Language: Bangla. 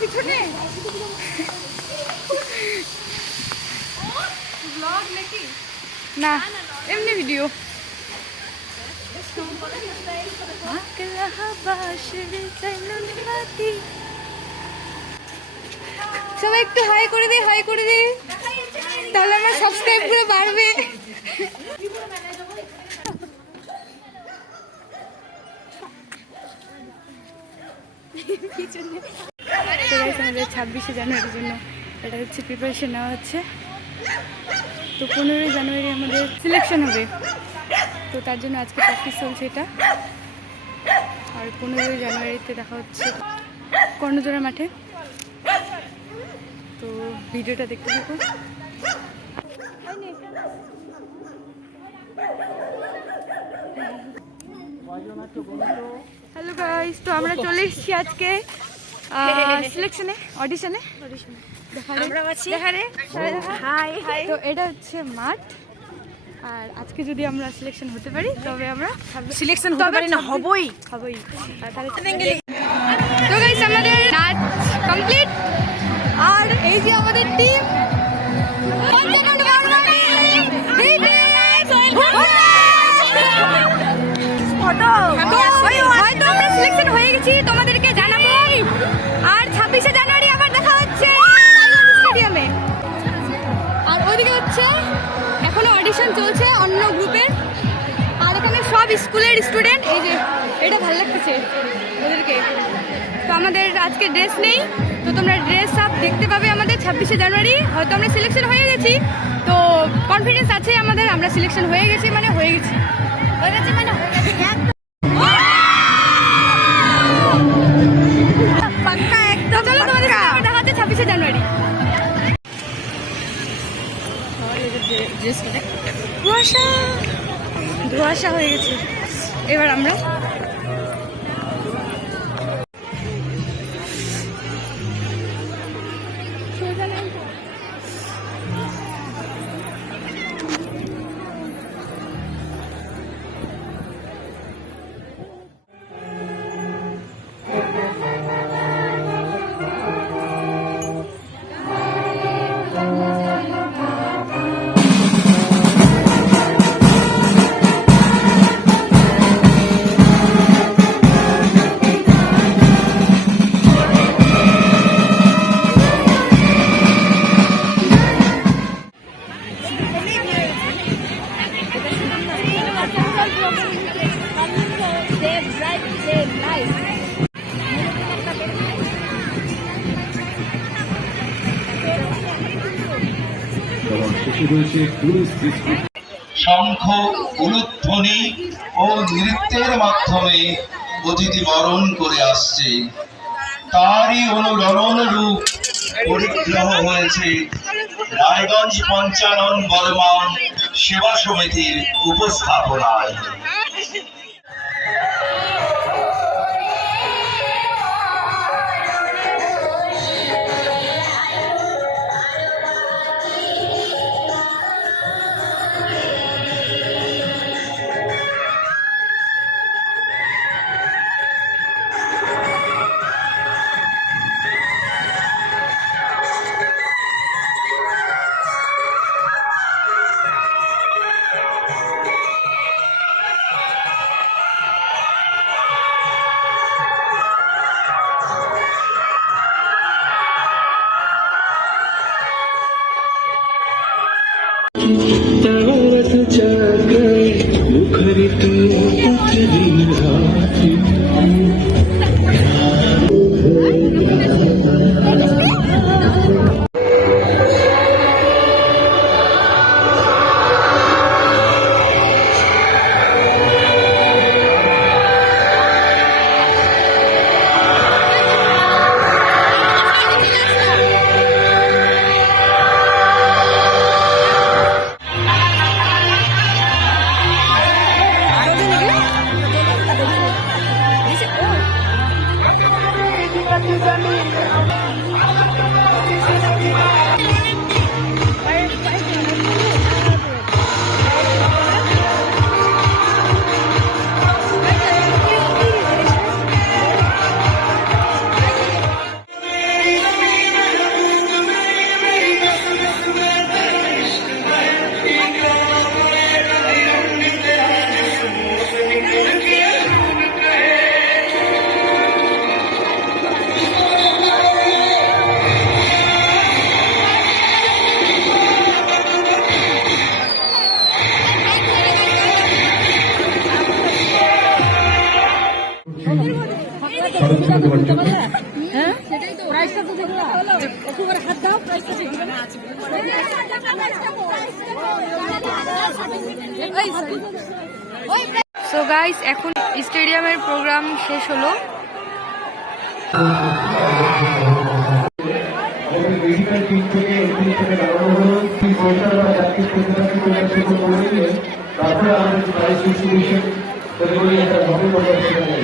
পিছনে ব্লগ নাকি? না, এমনি ভিডিও। সবাই একটু হাই করে দে, হাই করে দে, তাহলে আমার সাবস্ক্রাইব করে বাড়বে। আমাদের 26শে জানুয়ারির জন্য এটা হচ্ছে প্রিপারেশন নেওয়া হচ্ছে। তো 15ই জানুয়ারি আমাদের সিলেকশন হবে, তো তার জন্য আজকে প্র্যাকটিস চলছে এটা। আর 15ই জানুয়ারিতে দেখা হচ্ছে কর্ণজোড়া মাঠে। তো ভিডিওটা দেখতে থাকো। হ্যালো গাইস, তো আমরা চলে এসেছি আজকে সিলেকশনে, অডিশনে। তো এটা হচ্ছে মাঠ, আর আজকে যদি আমরা সিলেকশন হতে পারি তবে আমরা সিলেকশন হতে পারি না, হবই। তো গাইস আমাদের নাচ কমপ্লিট, আর এই যে আমাদের টিম হয়তো আমরা সিলেকশন হয়ে গেছি, তোমাদেরকে জানাবো। আর 26শে জানুয়ারি আবার দেখা হচ্ছে স্টেডিয়ামে। আর ওইদিকে হচ্ছে এখনো অডিশন চলছে অন্য গ্রুপের, আর এখানে সব স্কুলের স্টুডেন্ট। এই যে এটা ভালো লাগতেছে ওদেরকে। তো আমাদের আজকে ড্রেস নেই, তো তোমরা ড্রেস আপ দেখতে পাবে আমাদের 26শে জানুয়ারি। হয়তো আমরা সিলেকশন হয়ে গেছি, তো কনফিডেন্স আছে আমাদের, আমরা সিলেকশন হয়ে গেছি মানে হয়ে গেছি। পাক্কা একদম। চলো তোমাদের সাথে আবার দেখা হচ্ছে 26শে জানুয়ারি। কুয়াশা ধোঁয়াশা হয়ে গেছে। এবার আমরা শঙ্খ, উলুধ্বনি ও নৃত্যের মাধ্যমে অতিথি বরণ করে আসছে। তারই অনুরণন রূপ পরিগ্রহ হয়েছে রায়গঞ্জ পঞ্চানন বর্মন সেবা সমিতির উপস্থাপনায়। সো গাইস, এখন স্টেডিয়ামের প্রোগ্রাম শেষ হলো। মেডিকেল টিম থেকে এখান থেকে নামানো হলো তারপরে আমাদের প্রাইস ডিস্ট্রিবিউশন একটা ভবন সেখানে